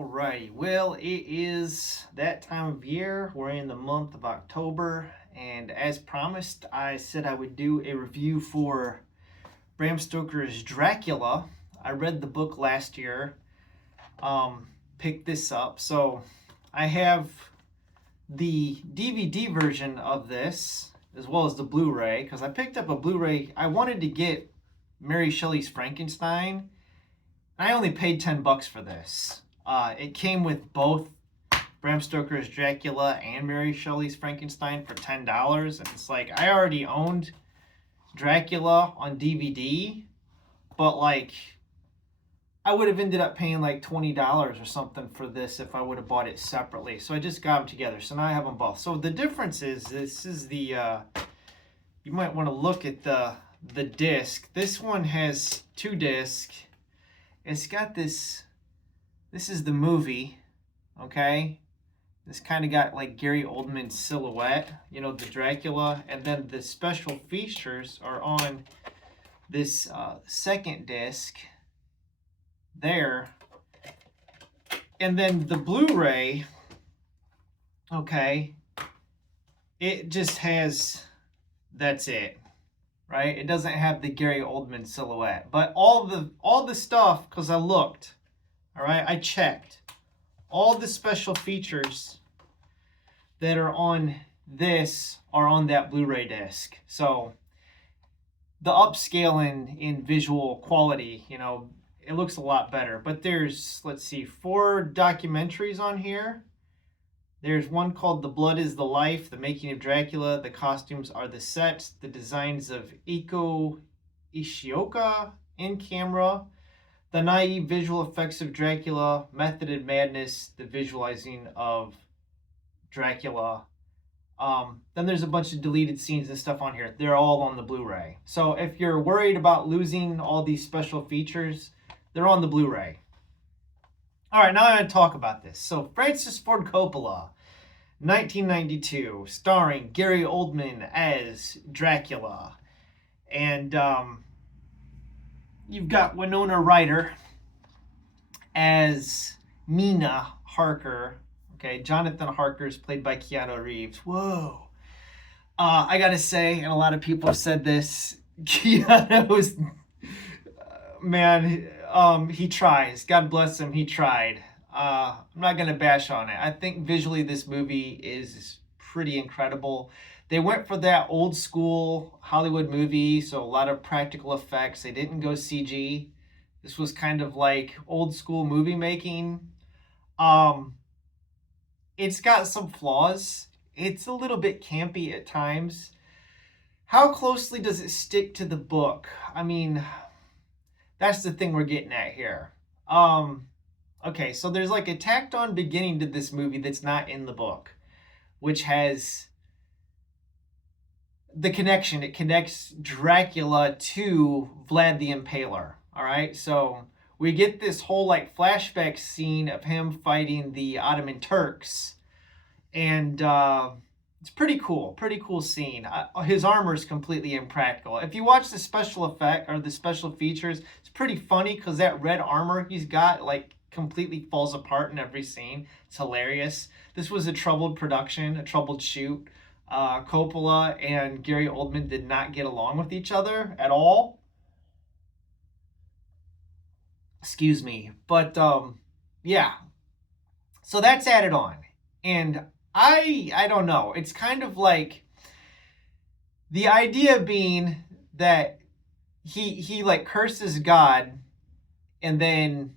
Alrighty, well, it is that time of year. We're in the month of October, and as promised, I said I would do a review for Bram Stoker's Dracula. I read the book last year, picked this up. So I have the DVD version of this as well as the Blu-ray because I picked up a Blu-ray. I wanted to get Mary Shelley's Frankenstein. I only paid $10 for this. It came with both Bram Stoker's Dracula and Mary Shelley's Frankenstein for $10. And it's like, I already owned Dracula on DVD, but like, I would have ended up paying like $20 or something for this if I would have bought it separately. So I just got them together. So now I have them both. So the difference is, this is the, you might want to look at the disc. This one has two discs. It's got this is the movie, okay? This kind of got like Gary Oldman's silhouette, you know, the Dracula. And then the special features are on this second disc there. And then the Blu-ray, okay, it just has, that's it. Right? It doesn't have the Gary Oldman silhouette. But all the stuff, because I looked, all right, I checked. All the special features that are on this are on that Blu-ray disc. So the upscale in visual quality, you know, it looks a lot better. But there's, let's see, 4 documentaries on here. There's one called The Blood is the Life, The Making of Dracula, The Costumes Are the Sets, The Designs of Iko Ishioka in Camera, The Naive Visual Effects of Dracula, Method and Madness, The Visualizing of Dracula. Then there's a bunch of deleted scenes and stuff on here. They're all on the Blu-ray. So if you're worried about losing all these special features, they're on the Blu-ray. All right, now I'm going to talk about this. So Francis Ford Coppola, 1992, starring Gary Oldman as Dracula. And you've got Winona Ryder as Mina Harker. Okay, Jonathan Harker is played by Keanu Reeves. Whoa. I got to say, and a lot of people have said this, Keanu's... man, he tries. God bless him, he tried. I'm not going to bash on it. I think visually this movie is pretty incredible. They went for that old school Hollywood movie, so a lot of practical effects. They didn't go CG. This was kind of like old school movie making. It's got some flaws. It's a little bit campy at times. How closely does it stick to the book? I mean... that's the thing we're getting at here. Okay, so there's like a tacked on beginning to this movie that's not in the book, which has the connection. It connects Dracula to Vlad the Impaler. All right, so we get this whole like flashback scene of him fighting the Ottoman Turks. And it's pretty cool scene. His armor is completely impractical. If you watch the special effect or the special features, it's pretty funny because that red armor he's got like completely falls apart in every scene. It's hilarious. This was a troubled production, a troubled shoot. Coppola and Gary Oldman did not get along with each other at all. Excuse me. But yeah. So that's added on. And I don't know. It's kind of like the idea being that he like curses God, and then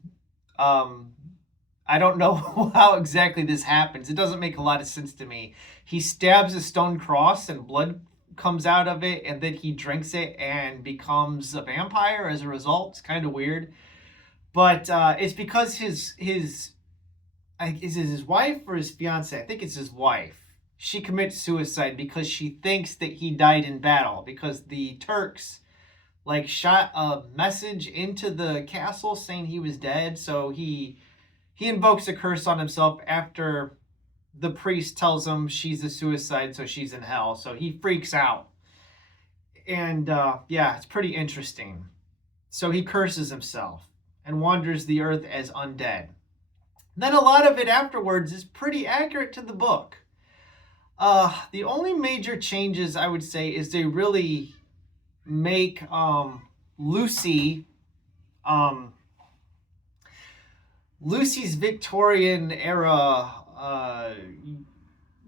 I don't know how exactly this happens. It doesn't make a lot of sense to me. He stabs a stone cross and blood comes out of it, and then he drinks it and becomes a vampire as a result. It's kind of weird. But it's because his is it his wife or his fiancée? I think it's his wife. She commits suicide because she thinks that he died in battle, because the Turks like shot a message into the castle saying he was dead. So he invokes a curse on himself after the priest tells him she's a suicide, so she's in hell. So he freaks out. And yeah, it's pretty interesting. So he curses himself and wanders the earth as undead. Then a lot of it afterwards is pretty accurate to the book. The only major changes I would say is they really make Lucy, um, Lucy's Victorian era.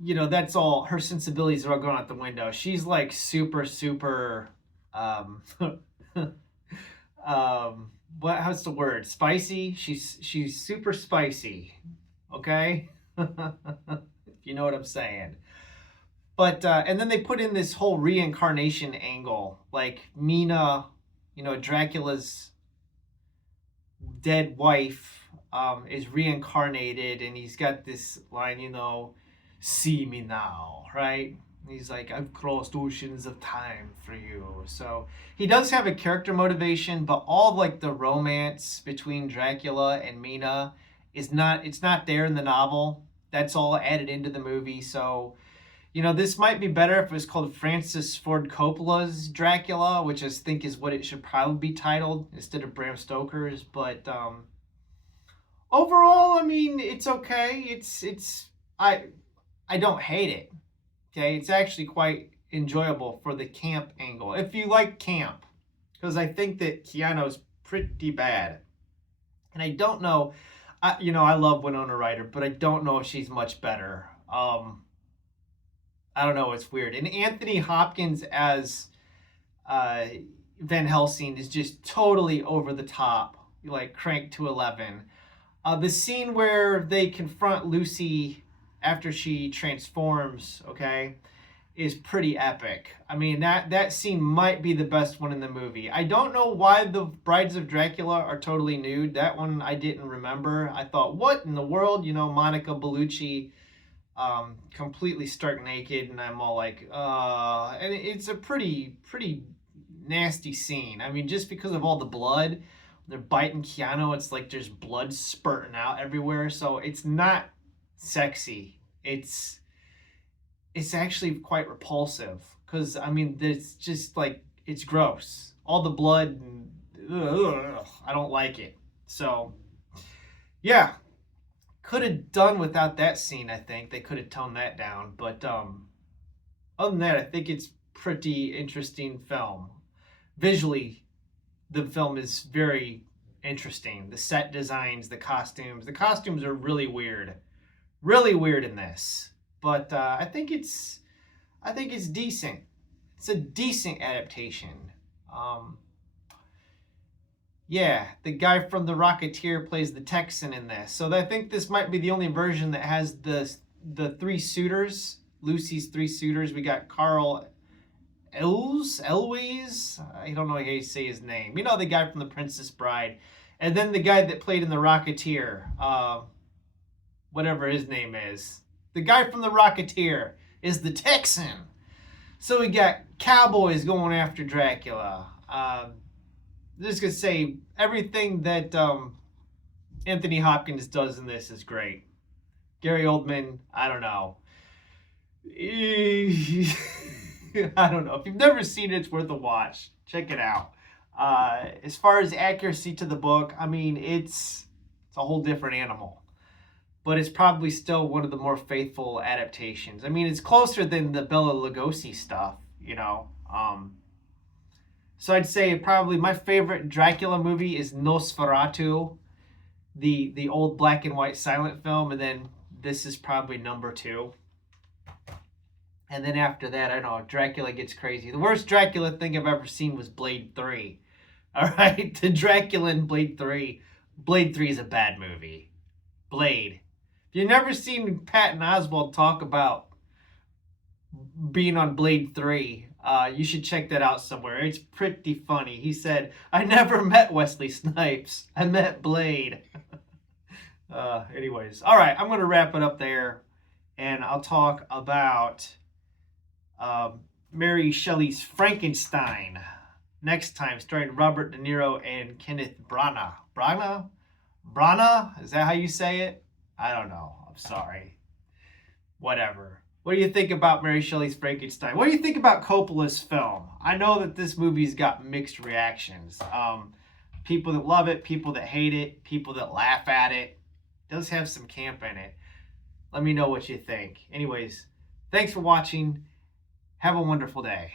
That's all. Her sensibilities are all going out the window. She's like super, super. Um, how's the word? Spicy. She's super spicy. Okay, if you know what I'm saying. But and then they put in this whole reincarnation angle, like Mina, Dracula's dead wife, is reincarnated, and he's got this line, see me now, right? He's like, I've crossed oceans of time for you. So he does have a character motivation, but all of, like, the romance between Dracula and Mina it's not there in the novel. That's all added into the movie. So this might be better if it was called Francis Ford Coppola's Dracula, which I think is what it should probably be titled instead of Bram Stoker's. But overall, I mean, it's okay. I don't hate it. Okay, it's actually quite enjoyable for the camp angle. If you like camp, because I think that Keanu's pretty bad, and I don't know. I love Winona Ryder, but I don't know if she's much better. I don't know. It's weird. And Anthony Hopkins as Van Helsing is just totally over the top, like cranked to 11. The scene where they confront Lucy after she transforms, okay, is pretty epic. I mean, that scene might be the best one in the movie. I don't know why the Brides of Dracula are totally nude. That one I didn't remember. I thought, what in the world? Monica Bellucci completely stark naked, and I'm all like, and it's a pretty nasty scene. I mean, just because of all the blood, they're biting Keanu, it's like there's blood spurting out everywhere, so it's not sexy. It's actually quite repulsive, because I mean, it's just like, it's gross. All the blood, and I don't like it. So yeah, could have done without that scene. I think they could have toned that down, but other than that, I think it's pretty interesting film. Visually, the film is very interesting. The set designs, the costumes are really weird in this. But I think it's decent. It's a decent adaptation. Yeah, the guy from The Rocketeer plays the Texan in this. So I think this might be the only version that has the three suitors, Lucy's three suitors. We got Carl Elwes. I don't know how you say his name. The guy from The Princess Bride. And then the guy that played in The Rocketeer, whatever his name is. The guy from The Rocketeer is the Texan. So we got cowboys going after Dracula. Just gonna say, everything that Anthony Hopkins does in this is great. Gary Oldman, I don't know. I don't know. If you've never seen it, it's worth a watch. Check it out. As far as accuracy to the book, I mean, it's a whole different animal. But it's probably still one of the more faithful adaptations. I mean, it's closer than the Bela Lugosi stuff, So I'd say probably my favorite Dracula movie is Nosferatu, the old black and white silent film, and then this is probably number 2. And then after that, I don't know, Dracula gets crazy. The worst Dracula thing I've ever seen was Blade 3. All right, the Dracula in Blade 3. Blade 3 is a bad movie. Blade. If you've never seen Patton Oswalt talk about being on Blade 3, you should check that out somewhere. It's pretty funny. He said, I never met Wesley Snipes. I met Blade. Anyways, all right, I'm going to wrap it up there, and I'll talk about Mary Shelley's Frankenstein next time, starring Robert De Niro and Kenneth Branagh. Branagh? Is that how you say it? I don't know. I'm sorry. Whatever. What do you think about Mary Shelley's Frankenstein? What do you think about Coppola's film? I know that this movie's got mixed reactions. People that love it, people that hate it, people that laugh at it. does have some camp in it. Let me know what you think. Anyways, thanks for watching. Have a wonderful day.